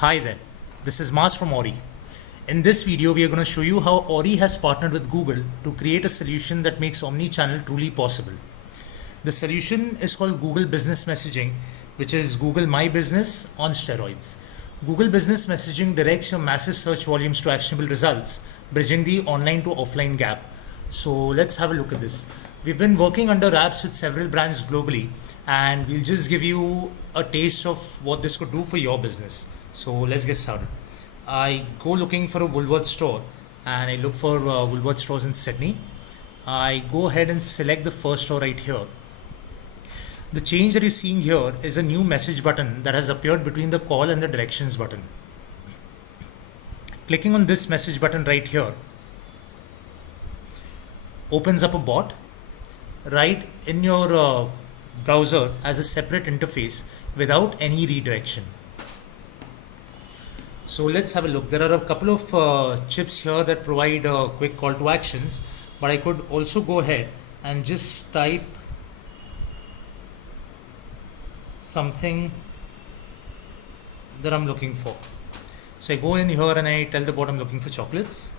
Hi there, this is Mars from Ori. In this video, we are going to show you how Ori has partnered with Google to create a solution that makes omni-channel truly possible. The solution is called Google Business Messaging, which is Google My Business on steroids. Google Business Messaging directs your massive search volumes to actionable results, bridging the online to offline gap. So let's have a look at this. We've been working under wraps with several brands globally, and we'll just give you a taste of what this could do for your business. So let's get started. I go looking for a Woolworth store, and I look for Woolworth stores in Sydney. I go ahead and select the first store right here. The change that you're seeing here is a new message button that has appeared between the call and the directions button. Clicking on this message button right here opens up a bot right in your browser as a separate interface without any redirection. So let's have a look. There are a couple of chips here that provide quick call to actions, but I could also go ahead and just type something that I'm looking for. So I go in here and I tell the bot I'm looking for chocolates.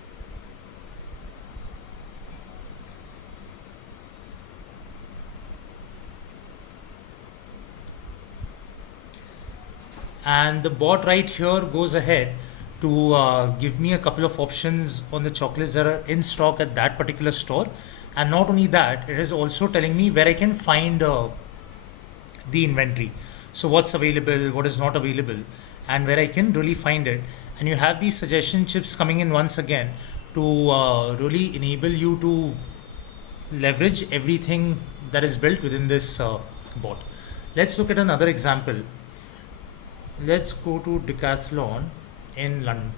And the bot right here goes ahead to give me a couple of options on the chocolates that are in stock at that particular store. And not only that, it is also telling me where I can find the inventory. So what's available, what is not available, and where I can really find it. And you have these suggestion chips coming in once again to really enable you to leverage everything that is built within this bot. Let's look at another example. Let's go to Decathlon in London.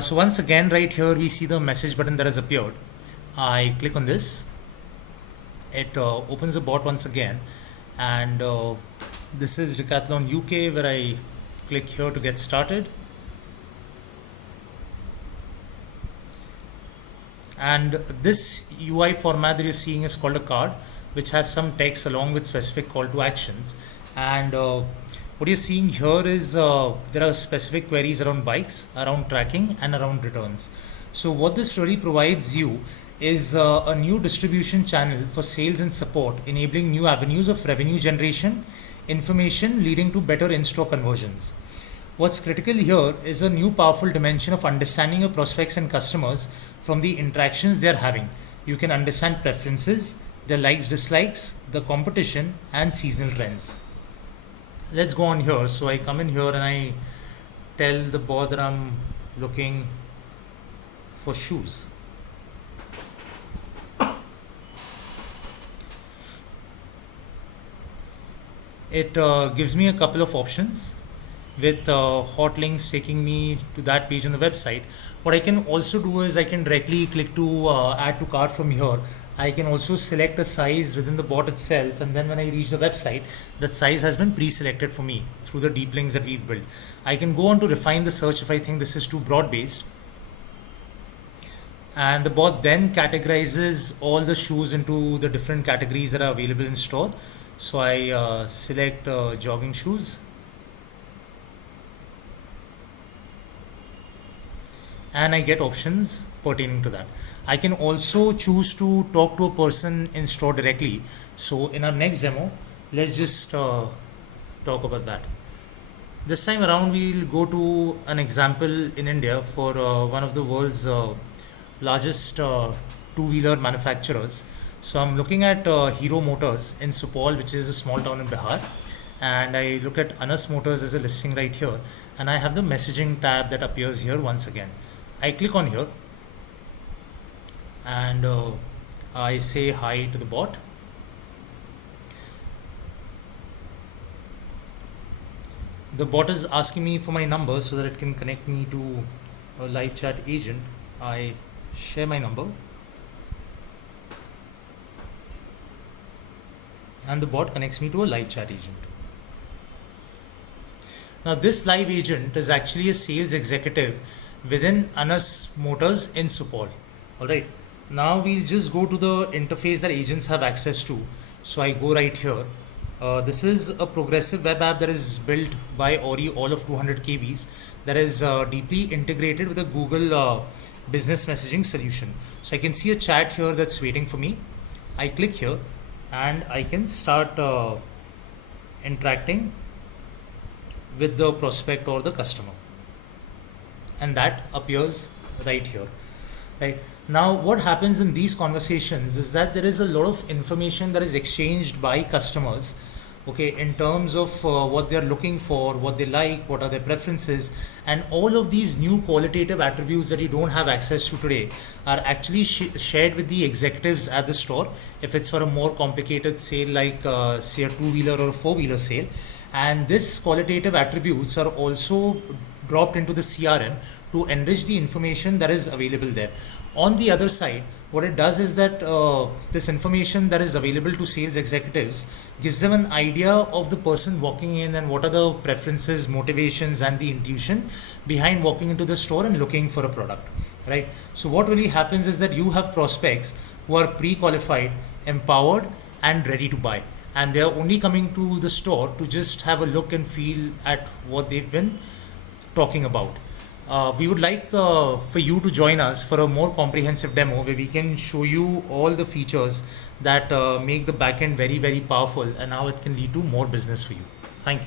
So once again right here we see the message button that has appeared. I click on this. It opens the bot once again, and this is Decathlon UK, where I click here to get started. And this UI format that you're seeing is called a card, which has some text along with specific call to actions. And what you're seeing here is there are specific queries around bikes, around tracking, and around returns. So what this really provides you is a new distribution channel for sales and support, enabling new avenues of revenue generation, information leading to better in-store conversions. What's critical here is a new powerful dimension of understanding your prospects and customers from the interactions they're having. You can understand preferences, their likes, dislikes, the competition, and seasonal trends. Let's go on here. So I come in here and I tell the bot that I'm looking for shoes. It gives me a couple of options with hot links taking me to that page on the website. What I can also do is I can directly click to add to cart from here. I can also select a size within the bot itself, and then when I reach the website, that size has been pre-selected for me through the deep links that we've built. I can go on to refine the search if I think this is too broad-based, and the bot then categorizes all the shoes into the different categories that are available in store. So I select jogging shoes, and I get options pertaining to that. I can also choose to talk to a person in store directly. So in our next demo, let's just talk about that. This time around, we'll go to an example in India for one of the world's largest two-wheeler manufacturers. So I'm looking at Hero Motors in Supaul, which is a small town in Bihar. And I look at Anas Motors as a listing right here. And I have the messaging tab that appears here once again. I click on here and I say hi to the bot. The bot is asking me for my number so that it can connect me to a live chat agent. I share my number, and the bot connects me to a live chat agent. Now this live agent is actually a sales executive within Anas Motors in Supaul. Alright, now we'll just go to the interface that agents have access to. So I go right here This is a progressive web app that is built by Ori, all of 200 kbs, that is deeply integrated with a Google business messaging solution. So I can see a chat here that's waiting for me. I click here and I can start interacting with the prospect or the customer, and that appears right here. Right now, what happens in these conversations is that there is a lot of information that is exchanged by customers, okay, in terms of what they're looking for, what they like, what are their preferences, and all of these new qualitative attributes that you don't have access to today are actually shared with the executives at the store if it's for a more complicated sale, like say a two-wheeler or a four-wheeler sale. And this qualitative attributes are also dropped into the CRM to enrich the information that is available there. On the other side, what it does is that this information that is available to sales executives gives them an idea of the person walking in and what are the preferences, motivations, and the intuition behind walking into the store and looking for a product, right? So what really happens is that you have prospects who are pre-qualified, empowered, and ready to buy, and they are only coming to the store to just have a look and feel at what they've been talking about. We would like for you to join us for a more comprehensive demo where we can show you all the features that make the backend very, very powerful, and how it can lead to more business for you. Thank you.